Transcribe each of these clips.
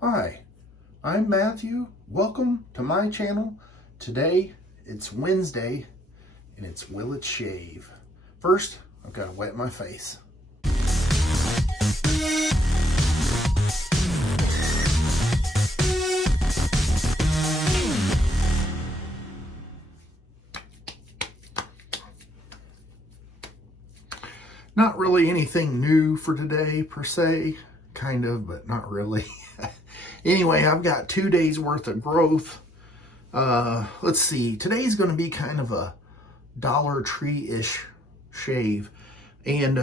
Hi, I'm Matthew. Welcome to my channel. Today it's Wednesday and it's Will It Shave. First, I've got to wet my face. Not really anything new for today per se, kind of, but not really. Anyway, I've got 2 days worth of growth. Let's see, today's going to be kind of a Dollar Tree-ish shave. And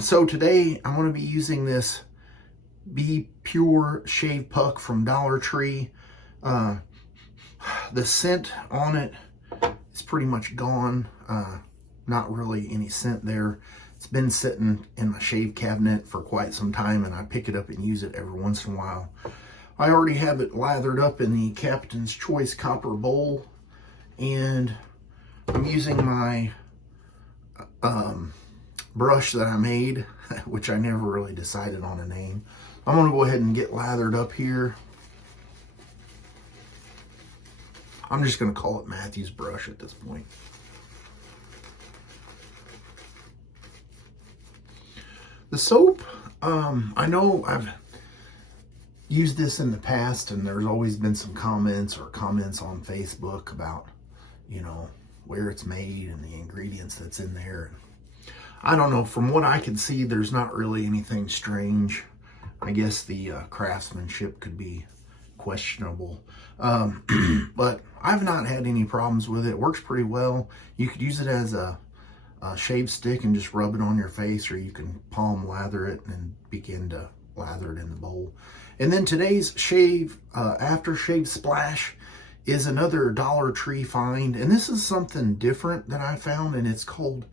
so today I'm going to be using this Be Pure Shave Puck from Dollar Tree. The scent on it is pretty much gone. Not really any scent there. It's been sitting in my shave cabinet for quite some time, and I pick it up and use it every once in a while. I already have it lathered up in the Captain's Choice copper bowl, and I'm using my brush that I made, which I never really decided on a name. I'm going to go ahead and get lathered up here. I'm just going to call it Matthew's brush at this point. The soap, I know I've used this in the past, and there's always been some comments on Facebook about, you know, where it's made and the ingredients that's in there. I don't know, from what I can see, there's not really anything strange. I guess the craftsmanship could be questionable. But I've not had any problems with it. It works pretty well. You could use it as a shave stick and just rub it on your face, or you can palm lather it and begin to lather it in the bowl. And then today's shave, aftershave splash, is another Dollar Tree find, and this is something different that I found, and it's called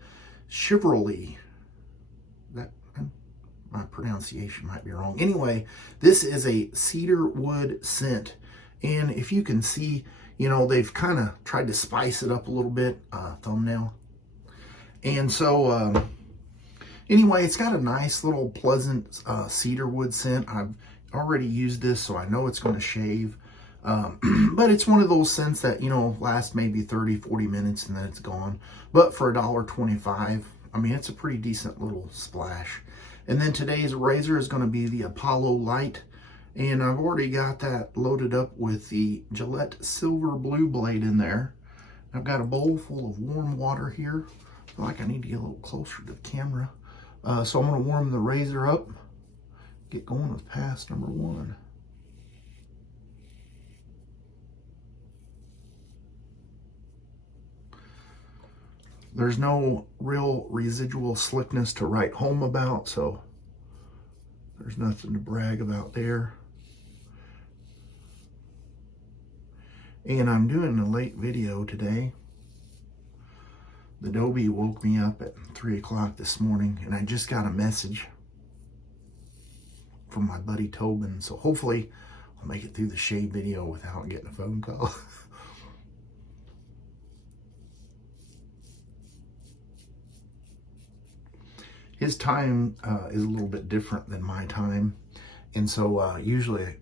Chivalry. That, my pronunciation might be wrong. Anyway, this is a cedar wood scent, and if you can see, you know, they've kind of tried to spice it up a little bit. Thumbnail. And so, anyway, it's got a nice little pleasant cedar wood scent. I've already used this, so I know it's going to shave. But it's one of those scents that, you know, last maybe 30-40 minutes and then it's gone. But for $1.25, I mean, it's a pretty decent little splash. And then today's razor is going to be the Apollo Lite. And I've already got that loaded up with the Gillette Silver Blue blade in there. I've got a bowl full of warm water here. I feel like I need to get a little closer to the camera. So I'm going to warm the razor up. Get going with pass number 1. There's no real residual slickness to write home about, so there's nothing to brag about there. And I'm doing a late video today. The Adobe woke me up at 3 o'clock this morning, and I just got a message from my buddy Tobin, so hopefully I'll make it through the shave video without getting a phone call. His time is a little bit different than my time, and so usually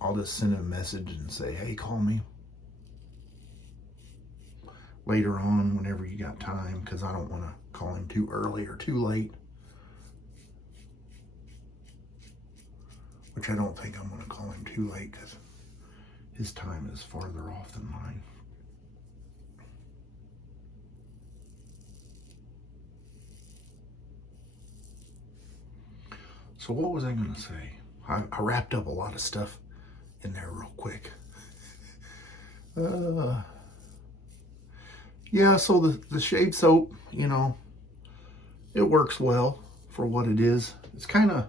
I'll just send him a message and say, hey, call me later on whenever you got time, because I don't want to call him too early or too late, which I don't think I'm going to call him too late because his time is farther off than mine. So what was I going to say? I wrapped up a lot of stuff in there real quick. Yeah, so the shave soap, you know, it works well for what it is. It's kind of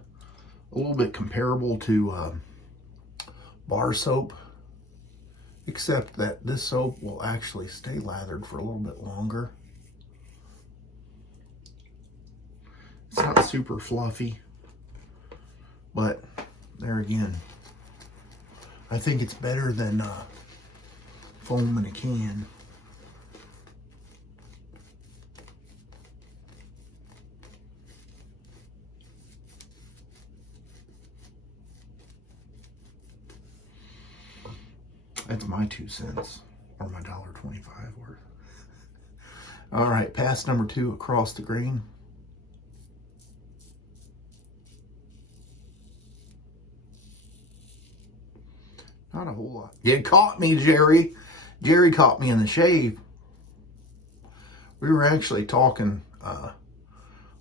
a little bit comparable to bar soap, except that this soap will actually stay lathered for a little bit longer. It's not super fluffy, but there again, I think it's better than foam in a can. That's my 2 cents, or my $1.25 worth. All right, pass number 2 across the grain. Not a whole lot. You caught me, Jerry. Jerry caught me in the shave. We were actually talking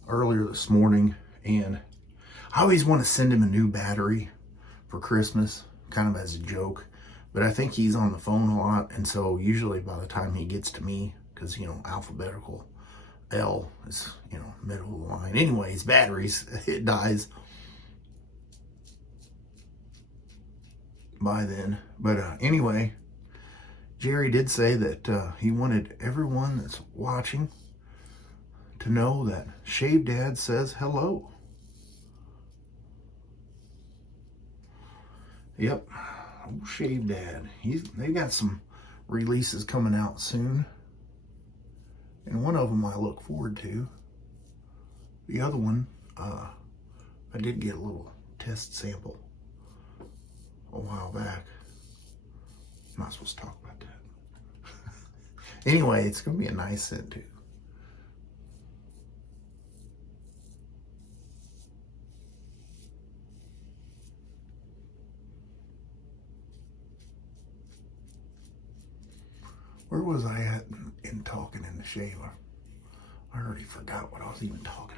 earlier this morning, and I always want to send him a new battery for Christmas, kind of as a joke. But I think he's on the phone a lot, and so usually by the time he gets to me, because, you know, alphabetical L is, you know, middle of the line. Anyways, batteries, it dies by then. But anyway, Jerry did say that he wanted everyone that's watching to know that Shave Dad says hello. Yep, old Shave Dad. They got some releases coming out soon, and one of them I look forward to. The other one, I did get a little test sample a while back. I'm not supposed to talk about that. Anyway, it's gonna be a nice scent too. Where was I at in talking in the shave? I already forgot what I was even talking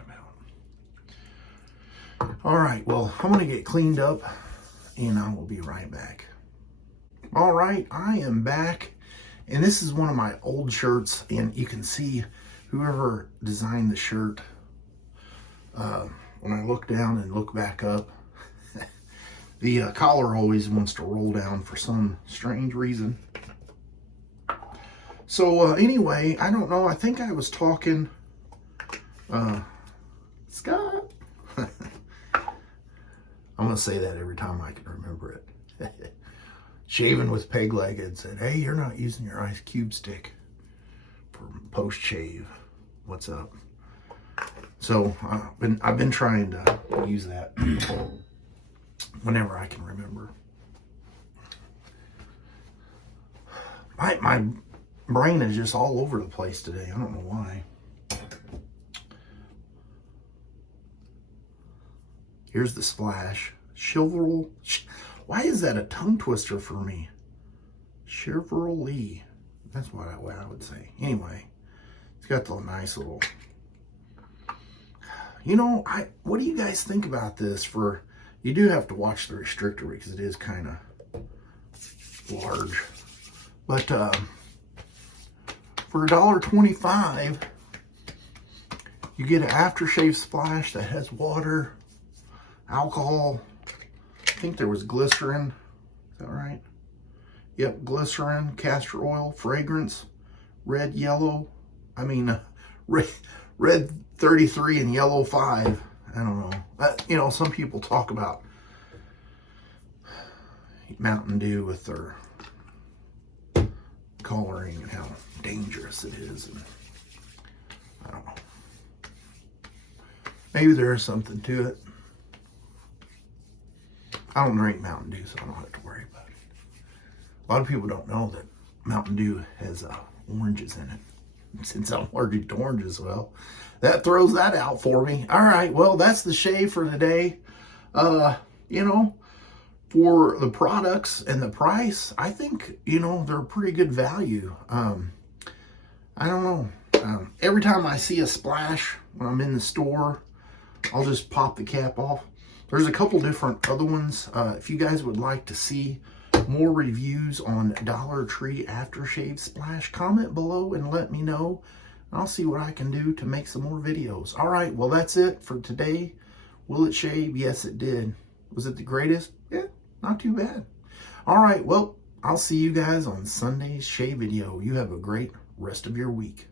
about. All right, well, I'm gonna get cleaned up and I will be right back. All right, I am back, and this is one of my old shirts, and you can see whoever designed the shirt. When I look down and look back up, the collar always wants to roll down for some strange reason. So anyway, I don't know, I think I was talking, Scott. I'm going to say that every time I can remember it. Shaving with Peg Legged said, hey, you're not using your ice cube stick for post-shave. What's up? So I've been trying to use that whenever I can remember. My brain is just all over the place today. I don't know why. Here's the splash. Chivalry. Why is that a tongue twister for me? Chivalry. That's what I would say. Anyway, it's got the nice little... You know, what do you guys think about this? You do have to watch the restrictor because it is kind of large. But for $1.25, you get an aftershave splash that has water, alcohol. I think there was glycerin. Is that right? Yep, glycerin, castor oil, fragrance, red 33 and yellow 5. I don't know. You know, some people talk about Mountain Dew with their coloring and how dangerous it is. And I don't know. Maybe there is something to it. I don't drink Mountain Dew, so I don't have to worry about it. A lot of people don't know that Mountain Dew has oranges in it. Since I'm allergic to oranges, well, that throws that out for me. All right, well, that's the shave for today. You know, for the products and the price, I think, you know, they're a pretty good value. I don't know. Every time I see a splash when I'm in the store, I'll just pop the cap off. There's a couple different other ones. If you guys would like to see more reviews on Dollar Tree aftershave splash, comment below and let me know. I'll see what I can do to make some more videos. All right, well, that's it for today. Will it shave? Yes, it did. Was it the greatest? Yeah, not too bad. All right, well, I'll see you guys on Sunday's shave video. You have a great rest of your week.